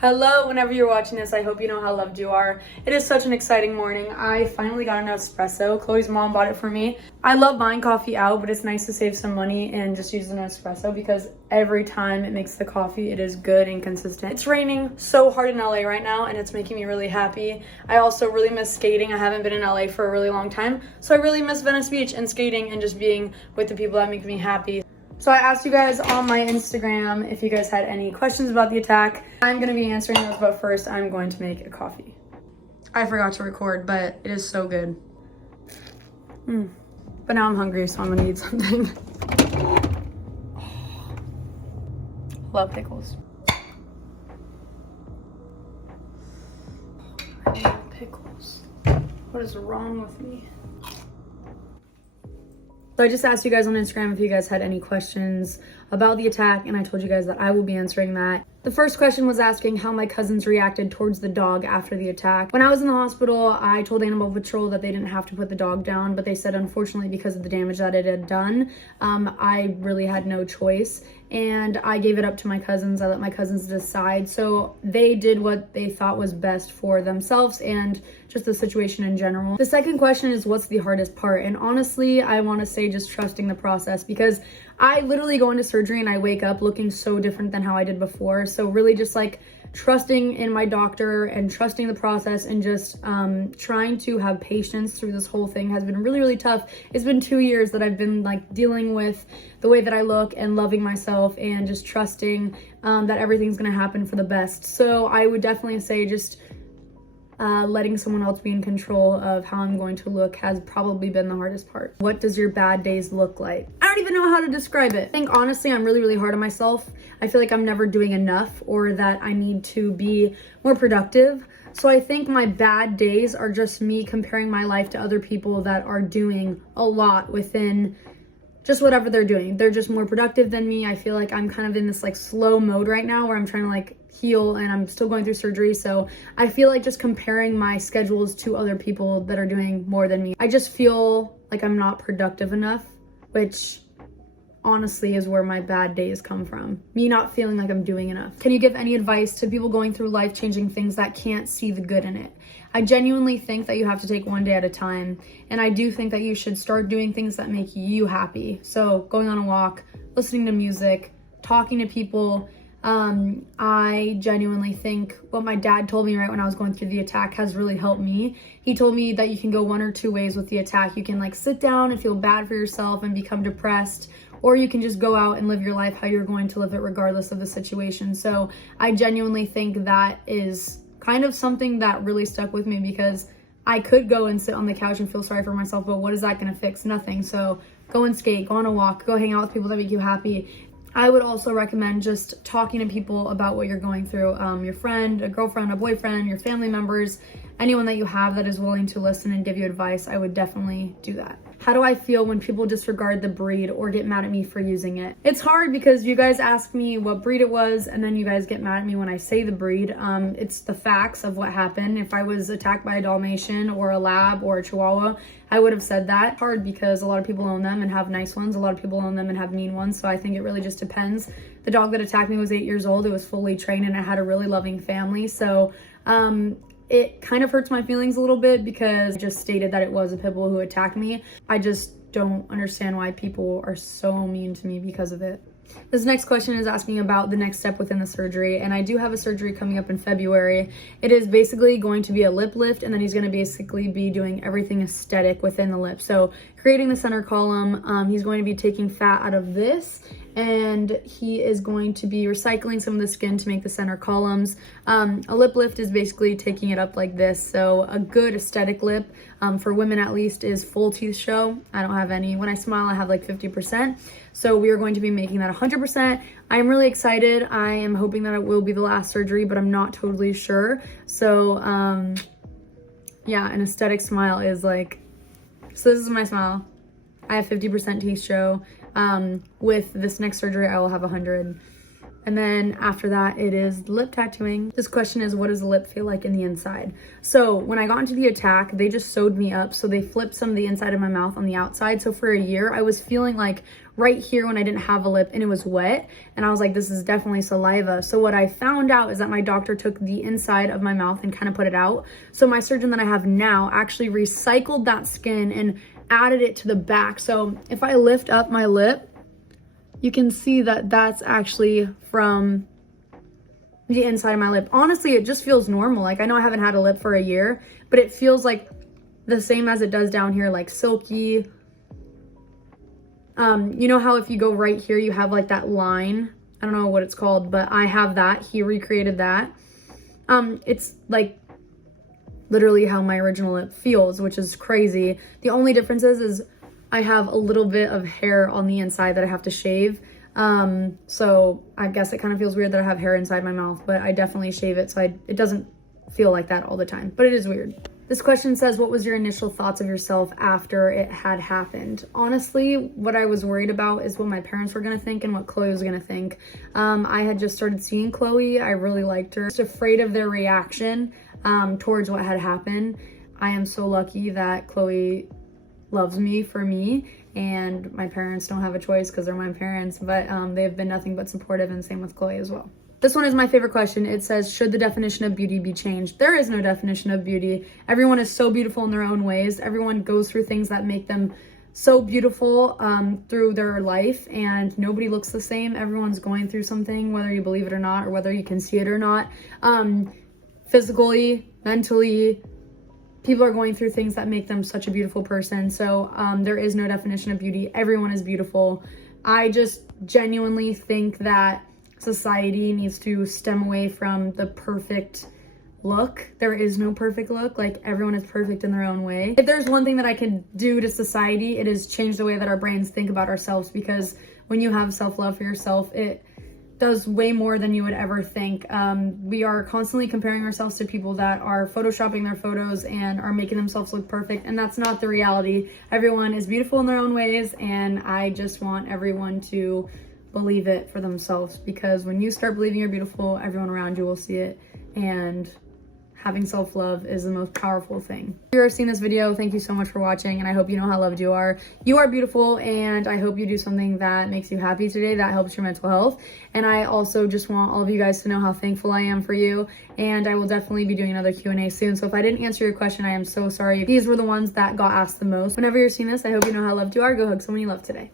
Hello, whenever you're watching this, I hope you know how loved you are. It is such an exciting morning. I finally got an espresso. Chloe's mom bought it for me. I love buying coffee out, but it's nice to save some money and just use an espresso because every time it makes the coffee, it is good and consistent. It's raining so hard in LA right now and it's making me really happy. I also really miss skating. I haven't been in LA for a really long time, so I really miss Venice Beach and skating and just being with the people that make me happy. So I asked you guys on my Instagram if you guys had any questions about the attack. I'm going to be answering those, but first I'm going to make a coffee. I forgot to record, but it is so good. But now I'm hungry, so I'm going to eat something. Love pickles. I love pickles. What is wrong with me? So I just asked you guys on Instagram if you guys had any questions about the attack, and I told you guys that I will be answering that. The first question was asking how my cousins reacted towards the dog after the attack. When I was in the hospital, I told Animal Patrol that they didn't have to put the dog down, but they said unfortunately because of the damage that it had done, I really had no choice. And I gave it up to my cousins. I let my cousins decide. So they did what they thought was best for themselves and just the situation in general. The second question is what's the hardest part? And honestly, I want to say just trusting the process, because I literally go into surgery and I wake up looking so different than how I did before. So really just like trusting in my doctor and trusting the process and just trying to have patience through this whole thing has been really, really tough. It's been 2 years that I've been like dealing with the way that I look and loving myself and just trusting that everything's gonna happen for the best. So I would definitely say just letting someone else be in control of how I'm going to look has probably been the hardest part. What does your bad days look like? I don't even know how to describe it. I think honestly, I'm really, really hard on myself. I feel like I'm never doing enough or that I need to be more productive. So I think my bad days are just me comparing my life to other people that are doing a lot within just whatever they're doing. They're just more productive than me. I feel like I'm kind of in this like slow mode right now where I'm trying to like heal and I'm still going through surgery. So I feel like just comparing my schedules to other people that are doing more than me, I just feel like I'm not productive enough, which honestly is where my bad days come from. Me not feeling like I'm doing enough. Can you give any advice to people going through life-changing things that can't see the good in it? I genuinely think that you have to take one day at a time. And I do think that you should start doing things that make you happy. So going on a walk, listening to music, talking to people. I genuinely think what my dad told me right when I was going through the attack has really helped me. He told me that you can go one or two ways with the attack. You can like sit down and feel bad for yourself and become depressed, or you can just go out and live your life how you're going to live it regardless of the situation. So I genuinely think that is kind of something that really stuck with me, because I could go and sit on the couch and feel sorry for myself, but what is that going to fix? Nothing. So go and skate, go on a walk, go hang out with people that make you happy. I would also recommend just talking to people about what you're going through. Your friend, a girlfriend, a boyfriend, your family members, anyone that you have that is willing to listen and give you advice. I would definitely do that. How do I feel when people disregard the breed or get mad at me for using it? It's hard because you guys ask me what breed it was and then you guys get mad at me when I say the breed. It's the facts of what happened. If I was attacked by a Dalmatian or a Lab or a Chihuahua, I would have said that. It's hard because a lot of people own them and have nice ones. A lot of people own them and have mean ones. So I think it really just depends. The dog that attacked me was 8 years old. It was fully trained and it had a really loving family. So it kind of hurts my feelings a little bit because I just stated that it was a Pittbull who attacked me. I just don't understand why people are so mean to me because of it. This next question is asking about the next step within the surgery, and I do have a surgery coming up in February. It is basically going to be a lip lift, and then he's going to basically be doing everything aesthetic within the lip. So creating the center column, he's going to be taking fat out of this, and he is going to be recycling some of the skin to make the center columns. A lip lift is basically taking it up like this. So a good aesthetic lip, for women at least, is full teeth show. I don't have any. When I smile, I have like 50%. So we are going to be making that 100%. I am really excited. I am hoping that it will be the last surgery, but I'm not totally sure. So yeah, an aesthetic smile is like, so this is my smile. I have 50% teeth show. With this next surgery, I will have 100. And then after that, it is lip tattooing. This question is, what does the lip feel like in the inside? So when I got into the attack, they just sewed me up. So they flipped some of the inside of my mouth on the outside. So for a year, I was feeling like right here when I didn't have a lip and it was wet. And I was like, this is definitely saliva. So what I found out is that my doctor took the inside of my mouth and kind of put it out. So my surgeon that I have now actually recycled that skin and added it to the back. So if I lift up my lip, you can see that that's actually from the inside of my lip. Honestly, it just feels normal. Like, I know I haven't had a lip for a year, but it feels like the same as it does down here, like silky. You know how if you go right here, you have like that line? I don't know what it's called, but I have that. He recreated that. It's like literally how my original lip feels, which is crazy. The only difference is I have a little bit of hair on the inside that I have to shave. So I guess it kind of feels weird that I have hair inside my mouth, but I definitely shave it so it doesn't feel like that all the time, but it is weird. This question says, what was your initial thoughts of yourself after it had happened? Honestly, what I was worried about is what my parents were gonna think and what Khoury was gonna think. I had just started seeing Khoury. I really liked her. Just afraid of their reaction towards what had happened. I am so lucky that Khoury loves me for me, and my parents don't have a choice because they're my parents, but they've been nothing but supportive, and same with Khoury as well. This one is my favorite question. It says, should the definition of beauty be changed? There is no definition of beauty. Everyone is so beautiful in their own ways. Everyone goes through things that make them so beautiful through their life, and nobody looks the same. Everyone's going through something, whether you believe it or not, or whether you can see it or not. Physically, mentally, people are going through things that make them such a beautiful person. So there is no definition of beauty. Everyone is beautiful. I just genuinely think that society needs to stem away from the perfect look. There is no perfect look. Like, everyone is perfect in their own way. If there's one thing that I could do to society, it is change the way that our brains think about ourselves, because when you have self-love for yourself, it does way more than you would ever think. We are constantly comparing ourselves to people that are photoshopping their photos and are making themselves look perfect, and that's not the reality. Everyone is beautiful in their own ways, and I just want everyone to believe it for themselves, because when you start believing you're beautiful, everyone around you will see it, and having self-love is the most powerful thing. If you are seeing this video, thank you so much for watching, and I hope you know how loved you are. You are beautiful, and I hope you do something that makes you happy today, that helps your mental health. And I also just want all of you guys to know how thankful I am for you, and I will definitely be doing another Q&A soon. So if I didn't answer your question, I am so sorry. These were the ones that got asked the most. Whenever you're seeing this, I hope you know how loved you are. Go hug someone you love today.